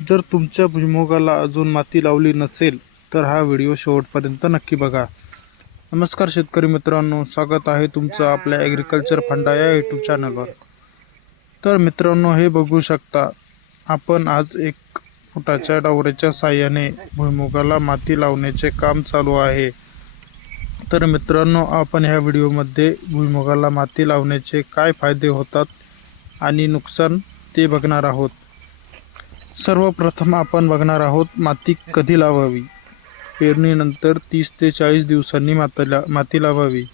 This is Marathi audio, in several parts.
जर तुमच्या भुईमुगाला अजून माती लावली नसेल तर हा व्हिडिओ शेवटपर्यंत नक्की बघा। नमस्कार शेतकरी मित्रांनो, स्वागत आहे तुमचं आपल्या ॲग्रिकल्चर फंडा या यूट्यूब चॅनलवर। तर मित्रांनो, हे बघू शकता आपण आज 1 फुटाच्या डावऱ्याच्या साहाय्याने भुईमुगाला माती लावण्याचे काम चालू आहे। तर मित्रांनो, आपण ह्या व्हिडिओमध्ये भुईमुगाला माती लावण्याचे काय फायदे होतात आणि नुकसान ते बघणार आहोत। सर्वप्रथम आपण बघणार आहोत माती कधी लावावी। पेरणीनंतर 30 ते 40 दिवसांनी माती लावावी।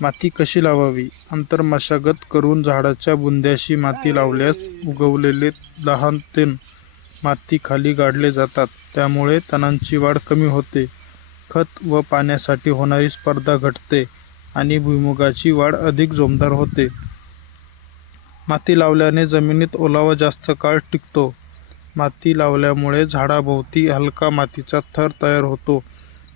माती कशी लावावी? अंतर्मशागत करून झाडाच्या बुंद्याशी माती लावल्यास उगवलेले लहान तण माती खाली गाडले जातात, त्यामुळे तणांची वाढ कमी होते, खत व पाण्यासाठी होणारी स्पर्धा घटते आणि भुईमुगाची वाढ अधिक जोमदार होते। माती लावल्याने जमिनीत ओलावा जास्त काळ टिकतो। माती लावल्यामुळे झाडाभोवती हलका मातीचा थर तयार होतो।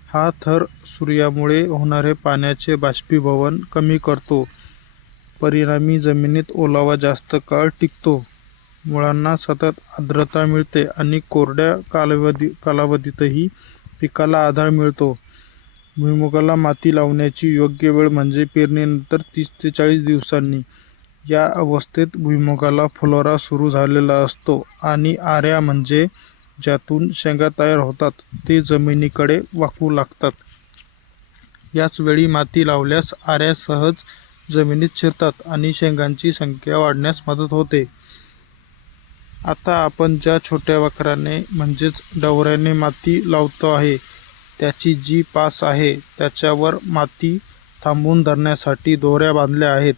हा थर सूर्यामुळे होणारे पाण्याचे बाष्पीभवन कमी करतो, परिणामी जमिनीत ओलावा जास्त काळ टिकतो। मुळांना सतत आर्द्रता मिळते आणि कोरड्या कालावधीतही पिकाला आधार मिळतो। भुईमुगाला माती लावण्याची योग्य वेळ म्हणजे पेरणीनंतर 30 ते 40 दिवसांनी। या अवस्थेत भुईमुगाला फुलोरा सुरू झालेला असतो आणि आऱ्या म्हणजे ज्यातून शेंगा तयार होतात ते जमिनीकडे वाकू लागतात। याच वेळी माती लावल्यास आऱ्या सहज जमिनीत शिरतात आणि शेंगांची संख्या वाढण्यास मदत होते। आता आपण ज्या छोट्या वखराने म्हणजेच डवऱ्याने माती लावतो आहे, त्याची जी पास आहे त्याच्यावर माती थांबवून धरण्यासाठी दोऱ्या बांधल्या आहेत,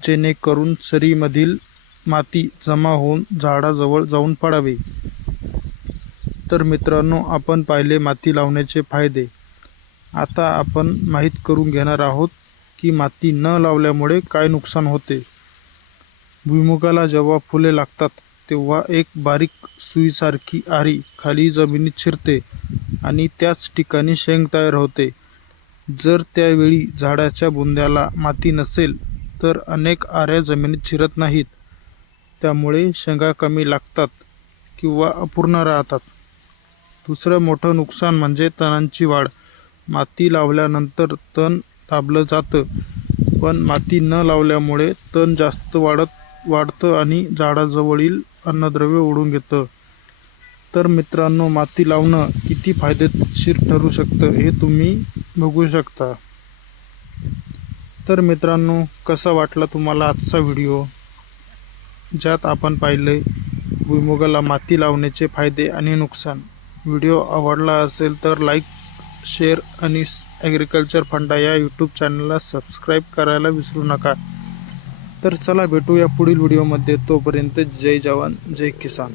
जेणेकरून सरीमधील माती जमा होऊन झाडाजवळ जाऊन पडावी। तर मित्रांनो, आपण पाहिले माती लावण्याचे फायदे। आता आपण माहीत करून घेणार आहोत की माती न लावल्यामुळे काय नुकसान होते। भुईमुगाला जेव्हा फुले लागतात तेव्हा एक बारीक सुईसारखी आरी खाली जमिनीत शिरते आणि त्याच ठिकाणी शेंग तयार होते। जर त्यावेळी झाडाच्या बुंद्याला माती नसेल तर अनेक आऱ्या जमिनीत शिरत नाहीत, त्यामुळे शेंगा कमी लागतात किंवा अपूर्ण राहतात। दुसरं मोठं नुकसान म्हणजे तणांची वाढ। माती लावल्यानंतर तण दाबलं जातं, पण माती न लावल्यामुळे तण जास्त वाढतं आणि झाडाजवळील अन्नद्रव्य ओढून घेतं। तर मित्रांनो, माती लावणं किती फायदेशीर ठरू शकतं हे तुम्ही बघू शकता। तर मित्रांनो, कसा वाटला तुम्हाला आजचा व्हिडिओ, ज्यात आपण पाहिले भुईमुगाला माती लावण्याचे फायदे आणि नुकसान। व्हिडिओ आवडला असेल तर लाईक, शेअर आणि ॲग्रिकल्चर फंडा या यूट्यूब चॅनलला सबस्क्राईब करायला विसरू नका। तर चला भेटूया पुढील व्हिडिओमध्ये। तोपर्यंत जय जवान जय किसान।